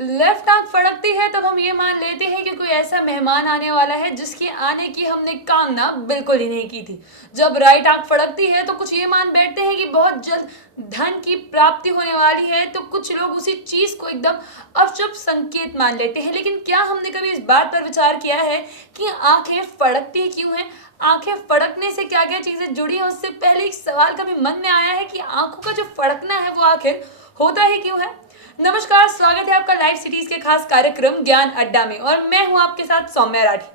Left आंख फड़कती है तब हम ये मान लेते हैं कि कोई ऐसा मेहमान आने वाला है जिसके आने की हमने कामना बिल्कुल ही नहीं की थी। जब राइट आंख फड़कती है तो कुछ ये मान बैठते हैं कि बहुत जल्द धन की प्राप्ति होने वाली है, तो कुछ लोग उसी चीज को एकदम अशुभ संकेत मान लेते हैं। लेकिन क्या हमने कभी इस बात पर विचार किया है कि आंखें फड़कती क्यों हैं? आंखें फड़कने से क्या क्या चीजें जुड़ी हैं? उससे पहले एक सवाल कभी मन में आया है कि आंखों का जो फड़कना है वो आखिर होता ही क्यों है? नमस्कार, स्वागत है आपका लाइव सिटीज के खास कार्यक्रम ज्ञान अड्डा में और मैं हूं आपके साथ सौम्या राठी।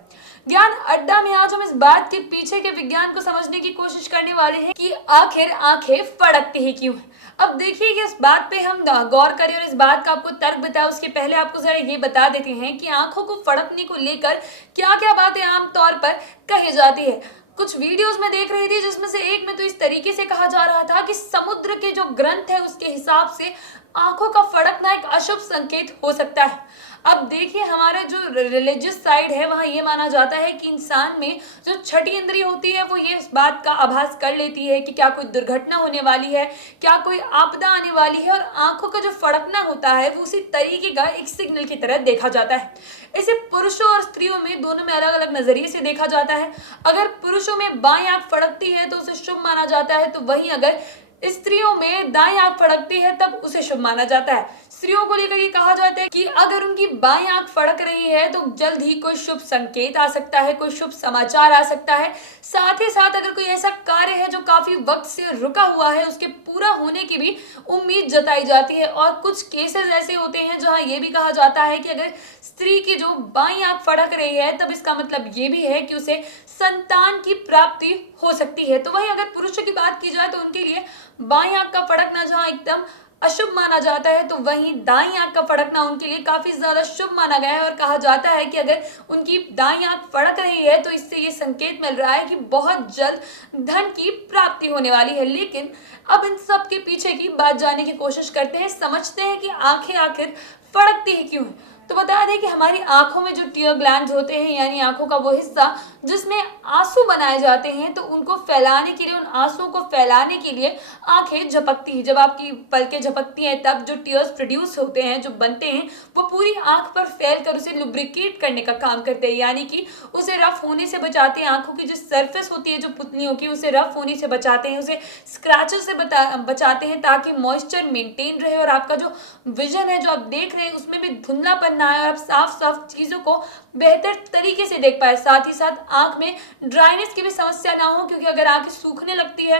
ज्ञान अड्डा में आज हम इस बात के पीछे के विज्ञान को समझने की कोशिश करने वाले हैं कि आखिर आंखें फड़कती ही क्यों हैं। अब देखिए कि इस बात पे हम गौर करें और इस बात का आपको तर्क बताए उसके पहले आपको जरा ये बता देते हैं कि आंखों को फड़कने को लेकर क्या क्या बातें आमतौर पर कही जाती है। कुछ वीडियोस में देख रही थी जिसमें से एक में तो इस तरीके से कहा जा रहा था कि समुद्र के जो ग्रंथ है उसके हिसाब से आंखों का फड़कना एक अशुभ संकेत हो सकता है। अब देखिए, हमारे जो रिलीजियस साइड है वहां ये माना जाता है कि इंसान में जो छठी इंद्रिय होती है वो ये इस बात का आभास कर लेती है कि क्या कोई दुर्घटना होने वाली है, क्या कोई आपदा आने वाली है, और आंखों का जो फड़कना होता है वो उसी तरीके का एक सिग्नल की तरह देखा जाता है। इसे पुरुषों और स्त्रियों में दोनों में अलग अलग नजरिए से देखा जाता है। अगर पुरुषों में बाएं आंख फड़कती है तो उसे शुभ माना जाता है, तो वहीं अगर स्त्रियों में दाएं आंख फड़कती है तब उसे शुभ माना जाता है। स्त्रियों को लेकर ये कहा जाता है कि अगर उनकी बाएं आंख फड़क रही है तो जल्द ही कोई शुभ संकेत आ सकता है, कोई शुभ समाचार आ सकता है। साथ ही साथ अगर कोई ऐसा कार्य है जो काफी वक्त से रुका हुआ है उसके पूरा होने की भी उम्मीद जताई जाती है। और कुछ केसेस ऐसे होते हैं जहां ये भी कहा जाता है कि अगर स्त्री की जो बाईं आंख फड़क रही है तब इसका मतलब ये भी है कि उसे संतान की प्राप्ति हो सकती है। तो वहीं अगर पुरुषों की बात की जाए तो उनके लिए बाईं आंख का फड़कना जहां एकदम अशुभ माना जाता है, तो वहीं दाईं आंख का फड़कना उनके लिए काफी ज्यादा शुभ माना गया है। और कहा जाता है कि अगर उनकी दाईं आंख फड़क रही है तो इससे ये संकेत मिल रहा है कि बहुत जल्द धन की प्राप्ति होने वाली है। लेकिन अब इन सब के पीछे की बात जानने की कोशिश करते हैं, समझते हैं कि आंखें आखिर फड़कती ही क्यों है। तो बता दें कि हमारी आंखों में जो टीयर ग्लैंड्स होते हैं, यानी आंखों का वो हिस्सा जिसमें आंसू बनाए जाते हैं, तो उनको फैलाने के लिए, उन आंसुओं को फैलाने के लिए आंखें झपकती हैं। जब आपकी पलकें झपकती हैं तब जो टीयर्स प्रोड्यूस होते हैं, जो बनते हैं, वो पूरी आंख पर फैलकर उसे लुब्रिकेट करने का काम करते हैं, यानी कि उसे रफ होने से बचाते हैं। आंखों की जो सरफेस होती है, जो पुतलियों की, उसे रफ होने से बचाते हैं, उसे स्क्रैचेस से बचाते हैं ताकि मॉइस्चर मेंटेन रहे और आपका जो विजन है, जो आप देख रहे हैं, उसमें भी धुंधलापन ना आए और आप साफ साफ चीजों को बेहतर तरीके से देख पाए। साथ ही साथ आंख में ड्राइनेस की भी समस्या ना हो, क्योंकि अगर आंखें सूखने लगती है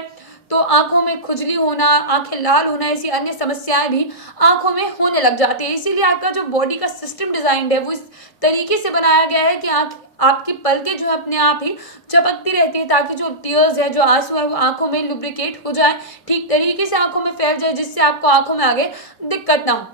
तो आंखों में खुजली होना, आंखें लाल होना, ऐसी अन्य समस्याएं भी आंखों में होने लग जाती है। इसीलिए आपका जो बॉडी का सिस्टम डिजाइन है वो इस तरीके से बनाया गया है कि आपकी पलकें जो है अपने आप ही चपकती रहती है ताकि जो टीयर्स है, जो आंसू है, वो आंखों में लुब्रिकेट हो जाए, ठीक तरीके से आंखों में फैल जाए, जिससे आपको आंखों में आगे दिक्कत ना हो।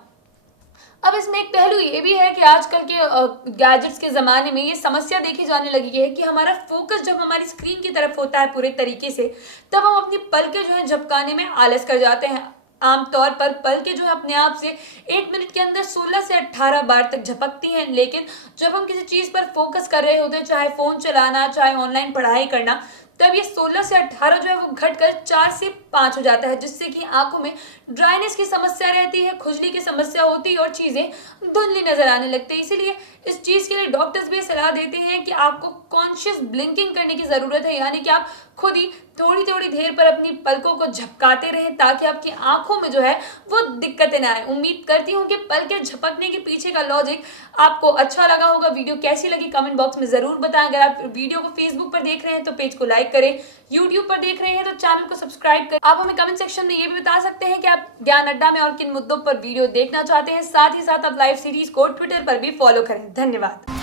अब इसमें एक पहलू ये भी है कि आजकल के गैजेट्स के ज़माने में ये समस्या देखी जाने लगी है कि हमारा फोकस जब हमारी स्क्रीन की तरफ होता है पूरे तरीके से, तब हम अपनी पलकें जो है झपकाने में आलस कर जाते हैं। आमतौर पर पलकें जो है अपने आप से 1 मिनट के अंदर 16 से 18 बार तक झपकती हैं, लेकिन जब हम किसी चीज़ पर फोकस कर रहे होते हैं, चाहे फ़ोन चलाना, चाहे ऑनलाइन पढ़ाई करना, तब ये 16 से 18 जो है वो घटकर 4 से 5 हो जाता है, जिससे कि आंखों में ड्राइनेस की समस्या रहती है, खुजली की समस्या होती है और चीज़ें धुंधली नजर आने लगती है। इसीलिए इस चीज़ के लिए डॉक्टर्स भी सलाह देते हैं कि आपको कॉन्शियस ब्लिंकिंग करने की ज़रूरत है, यानी कि आप खुद ही थोड़ी थोड़ी देर पर अपनी पलकों को झपकाते रहें ताकि आपकी आंखों में जो है वो दिक्कतें ना आए। उम्मीद करती हूँ कि पलकें झपकने के पीछे का लॉजिक आपको अच्छा लगा होगा। वीडियो कैसी लगी कमेंट बॉक्स में ज़रूर बताएं। अगर आप वीडियो को फेसबुक पर देख रहे हैं तो पेज को लाइक करें, यूट्यूब पर देख रहे हैं तो चैनल को सब्सक्राइब करें। आप हमें कमेंट सेक्शन में ये भी बता सकते हैं कि आप ज्ञान अड्डा में और किन मुद्दों पर वीडियो देखना चाहते हैं। साथ ही साथ आप लाइव सीरीज को ट्विटर पर भी फॉलो करें। धन्यवाद।